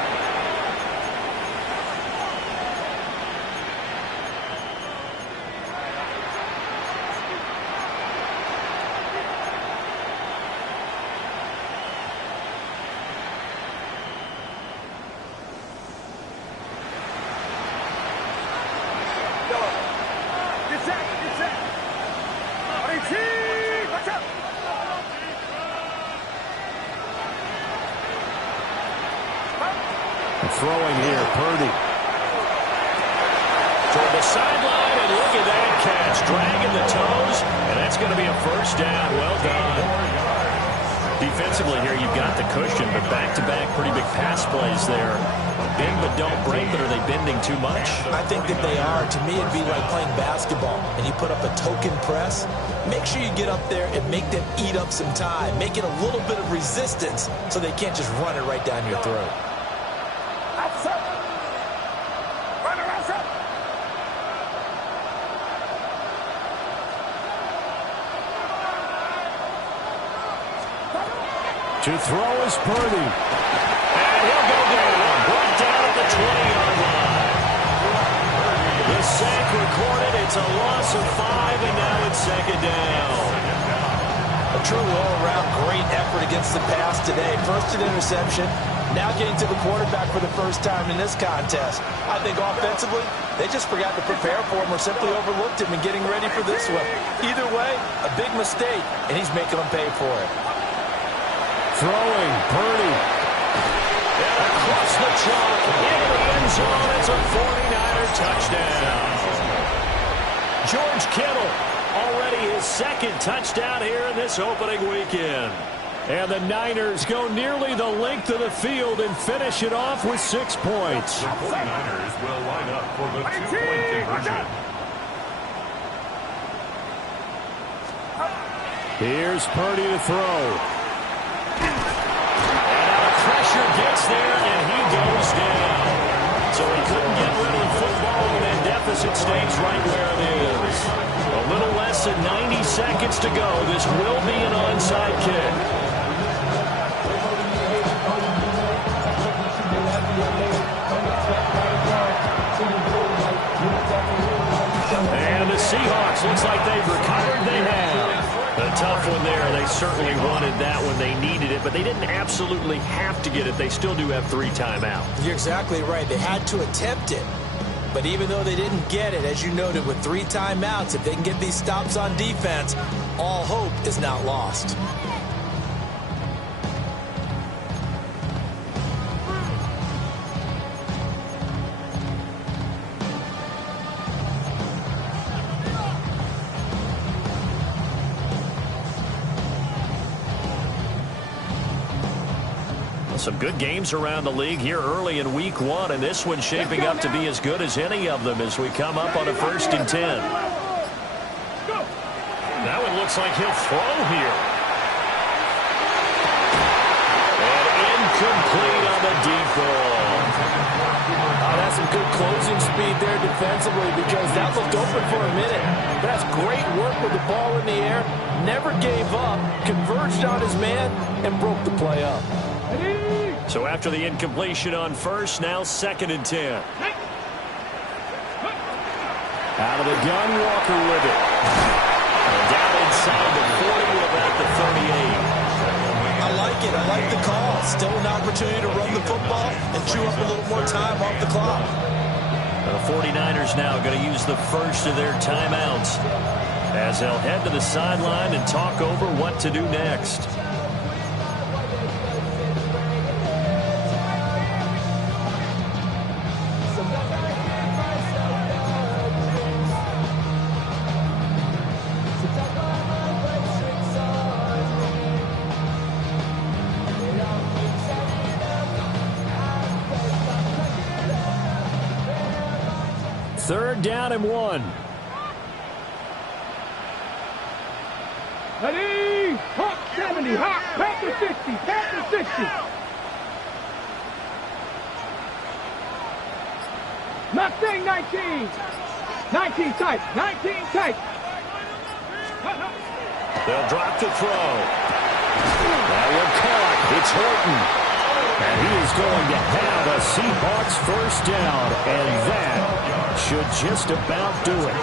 Throwing here, Purdy. Toward the sideline, and look at that catch. Dragging the toes, and that's going to be a first down. Well done. Defensively here, you've got the cushion, but back-to-back pretty big pass plays there. Bend but don't break, but are they bending too much? I think that they are. To me, it'd be like playing basketball, and you put up a token press. Make sure you get up there and make them eat up some time. Make it a little bit of resistance so they can't just run it right down your throat. To throw is Purdy. And he'll go down. Brought down at the 20-yard line. The sack recorded. It's a loss of 5, and now it's 2nd down. A truly all-around great effort against the pass today. First an interception, now getting to the quarterback for the first time in this contest. I think offensively, they just forgot to prepare for him or simply overlooked him in getting ready for this one. Either way, a big mistake, and he's making them pay for it. Throwing, Purdy. And across the chalk, into the end zone. It's a 49er touchdown. George Kittle, already his 2nd touchdown here in this opening weekend. And the Niners go nearly the length of the field and finish it off with 6 points. The 49ers will line up for the 2-point conversion. Here's Purdy to throw. Gets there, and he goes down. So he couldn't get rid of the football, and that deficit stays right where it is. A little less than 90 seconds to go. This will be an onside kick. And the Seahawks, looks like they've recovered. They have. A tough one there. They certainly wanted that when they needed it, but they didn't absolutely have to get it. They still do have 3 timeouts. You're exactly right. They had to attempt it. But even though they didn't get it, as you noted, with 3 timeouts, if they can get these stops on defense, all hope is not lost. Some good games around the league here early in week 1, and this one's shaping up to be as good as any of them as we come up on a 1st and 10. Now it looks like he'll throw here. And incomplete on the deep ball. Oh, that's some good closing speed there defensively because that looked open for a minute. That's great work with the ball in the air. Never gave up, converged on his man, and broke the play up. So after the incompletion on first, now 2nd and 10. Out of the gun, Walker with it. And down inside the 40 with about the 38. I like it. I like the call. Still an opportunity to run the football and chew up a little more time off the clock. The 49ers now going to use the first of their timeouts as they'll head to the sideline and talk over what to do next. Third down and 1. Ready, hot 70, hot, Panther 60, Panther 60. Mustang 19, 19 tight, 19 tight. They'll drop the throw. That one caught. It's Horton. And he is going to have a Seahawks first down, and that should just about do it.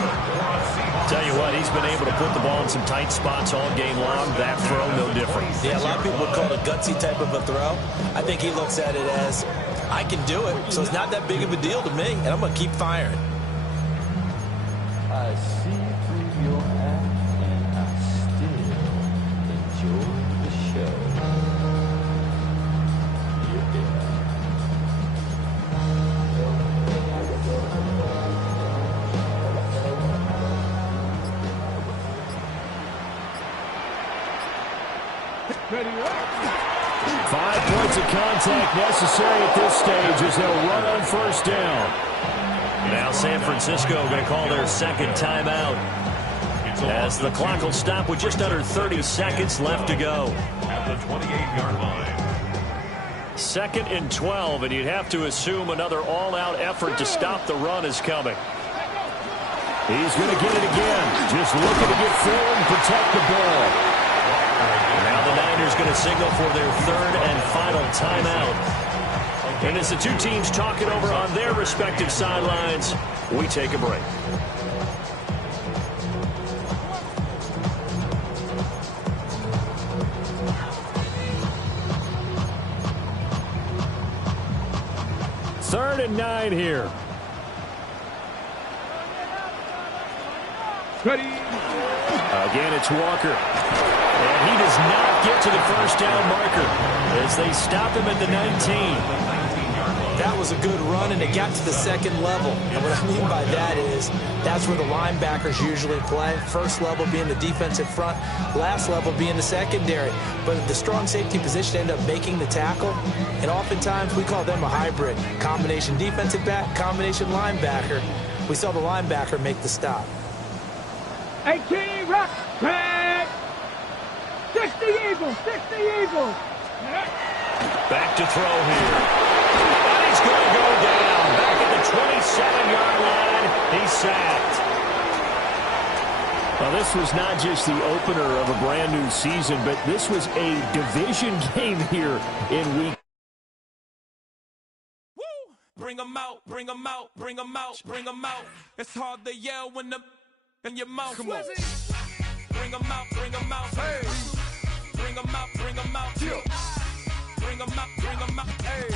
Tell you what, he's been able to put the ball in some tight spots all game long. That throw, no different. Yeah, a lot of people would call it a gutsy type of a throw. I think he looks at it as, I can do it, so it's not that big of a deal to me, and I'm going to keep firing. I see through your act, and I still enjoy the show. Ready, 5 points of contact necessary at this stage as they'll run on first down. Now San Francisco going to call their second timeout as the clock will stop with just under 30 seconds left to go. At the 28-yard line. 2nd and 12, and you'd have to assume another all-out effort to stop the run is coming. He's going to get it again, just looking to get forward and protect the ball. Now the Niners going to signal for their third and final timeout. And as the two teams talk it over on their respective sidelines, we take a break. Third and 9 here. ready. Again, it's Walker. And he does not get to the first down marker as they stop him at the 19. That was a good run, and it got to the second level. And what I mean by that is that's where the linebackers usually play. First level being the defensive front, last level being the secondary. But the strong safety position ended up making the tackle, and oftentimes we call them a hybrid. Combination defensive back, combination linebacker. We saw the linebacker make the stop. 18, rock, back. 60 Eagles, 60 Eagles. Back to throw here. And he's going to go down. Back at the 27-yard line. He's sacked. Well, this was not just the opener of a brand new season, but this was a division game here in week. Woo! Bring them out, bring them out, bring them out, bring them out. It's hard to yell when the in your mouth. Come on. Bring them out, bring them out. Hey. Bring them out, bring them out. Yeah. Bring them out, bring them out. Hey.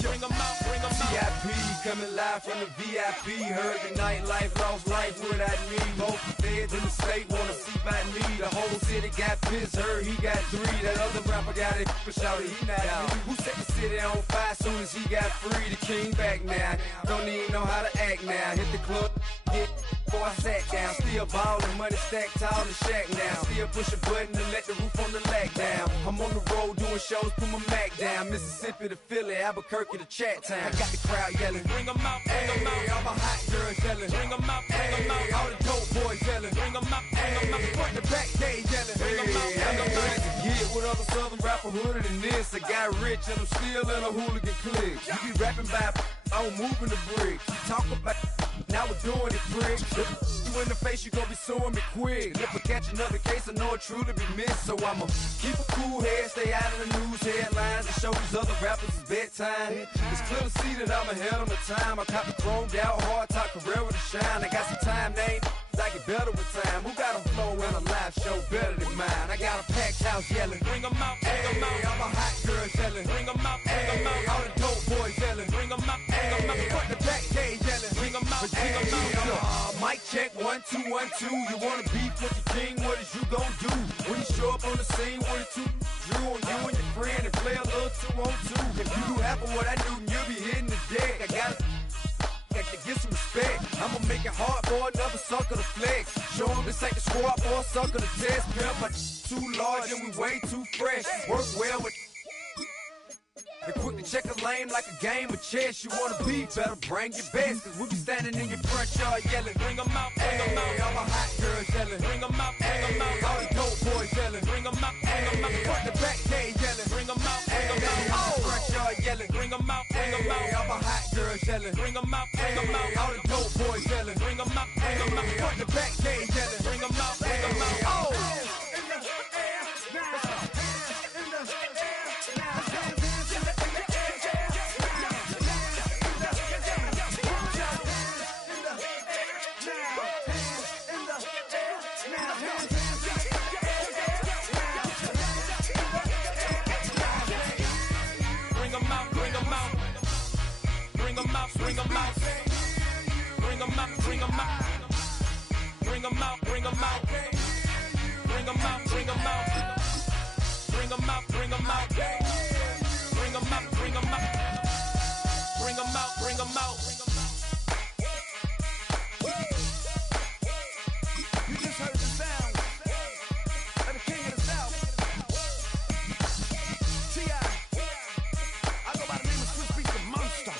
Bring them out, bring them out. VIP coming live from the VIP. Heard the nightlife, lost life without me. Most feds in the state wanna see by me. The whole city got pissed, heard he got 3. That other rapper got it, but shouted he not me. Who set the city on fire soon as he got free? The king back now. Don't even know how to act now. Hit the club, hit before I sat down. Still ballin', money stacked tall in the shack now. Still push a button to let the roof on the lag down. I'm on the road doing shows, put my Mac down. Mississippi to Philly, Albuquerque to Chat Town. I got the crowd yelling, bring them out, bring them out. All my hot girls yelling, bring them out, bring them out. All the dope boys yelling, bring them out, bring them out. Front the back, they yelling, bring them out, bring them out. Get with other southern rapper hooded than this. I got rich and I'm still in a hooligan clique. You be rapping by I was moving the bricks. Talk about now we're doing it, prick. You in the face, you gon' be suing me quick. If I catch another case, I know it truly be missed. So I'ma keep a cool head, stay out of the news headlines, and show these other rappers it's bedtime. It's clear to see that I'm ahead of my time. I caught the chromed out, hard top career with a shine. I got some time, name. I get better with time. Who got a flow and a live show better than mine? I got a packed house yelling, bring 'em out, bring 'em out. I'm a hot girl yelling, bring 'em out, bring 'em out. All the dope boys yelling, bring 'em out, bring 'em out. Front the back cage yelling, bring 'em out, bring 'em out. Mic check, 1, 2, 1, 2. You wanna beef with the king? What is you gon' do? When you show up on the scene, what is two? Drew on you and your friend and play a little 2-on-2. If you do half of what I do, you'll be hitting the deck. I got to get some respect. I'ma make it hard for another sucker to flex. Show him this ain't the squad for a sucker to test. Pimp, my too large and we way too fresh. Work well with and quick to check a lane like a game of chess. You wanna be better, bring your best. Cause we be standing in your front yard yelling, bring 'em out, bring 'em out. All my hot girls yelling, bring 'em out, bring 'em out. All the dope boys yelling, bring 'em out, bring 'em out. Front the back cage yelling, bring 'em out, bring 'em out. All the front yard yelling, bring 'em out, bring 'em out. All my hot girls yelling, bring 'em out, bring 'em out. All the dope boys yelling, bring 'em out, bring 'em out. Front the back cage yelling, bring 'em out, bring 'em out. Oh! Bring 'em out, bring 'em out, bring 'em out, bring 'em out, bring 'em out, bring 'em out, bring 'em out, bring 'em out, bring 'em out, bring 'em out, bring 'em out, bring 'em out, bring 'em out. You just heard the sound of the king of the South, T.I. I go by the name of Swiss Beats the Monster.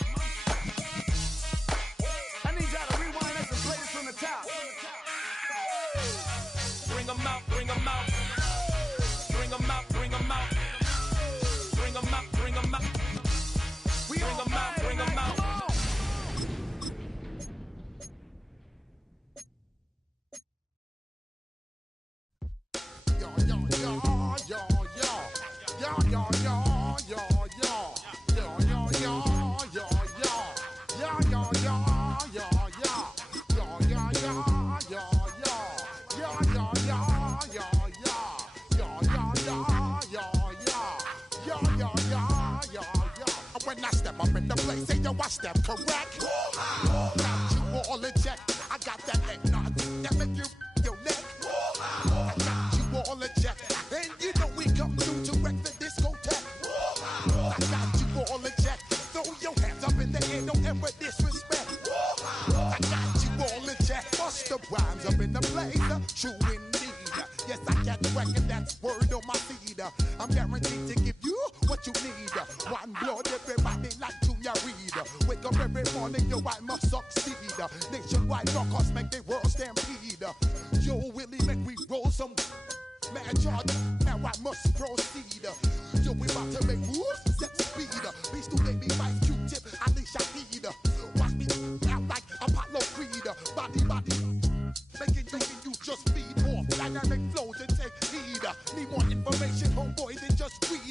Bring 'em out, bring 'em out, bring 'em out, bring 'em out, bring 'em out, bring 'em out, bring 'em out, bring 'em out. Yo, yo, yo, yo, yo, yo, yo, yo, yo, yo, yo, yo, yo, yo, yo, yo, yo, yo, yo, when I step up in the place, say yo, I step correct. Got you all in check. I got that eggnog that make you your neck. I got you all in check, and you know we come through to wreck the discotheque. I got you all in check. Throw your hands up in the air, don't ever disrespect. I got you all in check. Bust the rhymes up in the place, true indeed. Yes, I can reckon that's word on my feed. I'm guaranteed to give you what you need. One blood, everybody like Junior Reed. Wake up every morning, yo, I must succeed. Nationwide rockers make the world stampede. Yo, Willie, make we roll some mad charge. Now I must proceed. Yo, we about to make moves, set speed. Beast to make me fight Q-tip, I leash I need. Watch me out like Apollo Creed. Body, making you just feed off dynamic flows and take heed. Need more information, homeboy, than just read.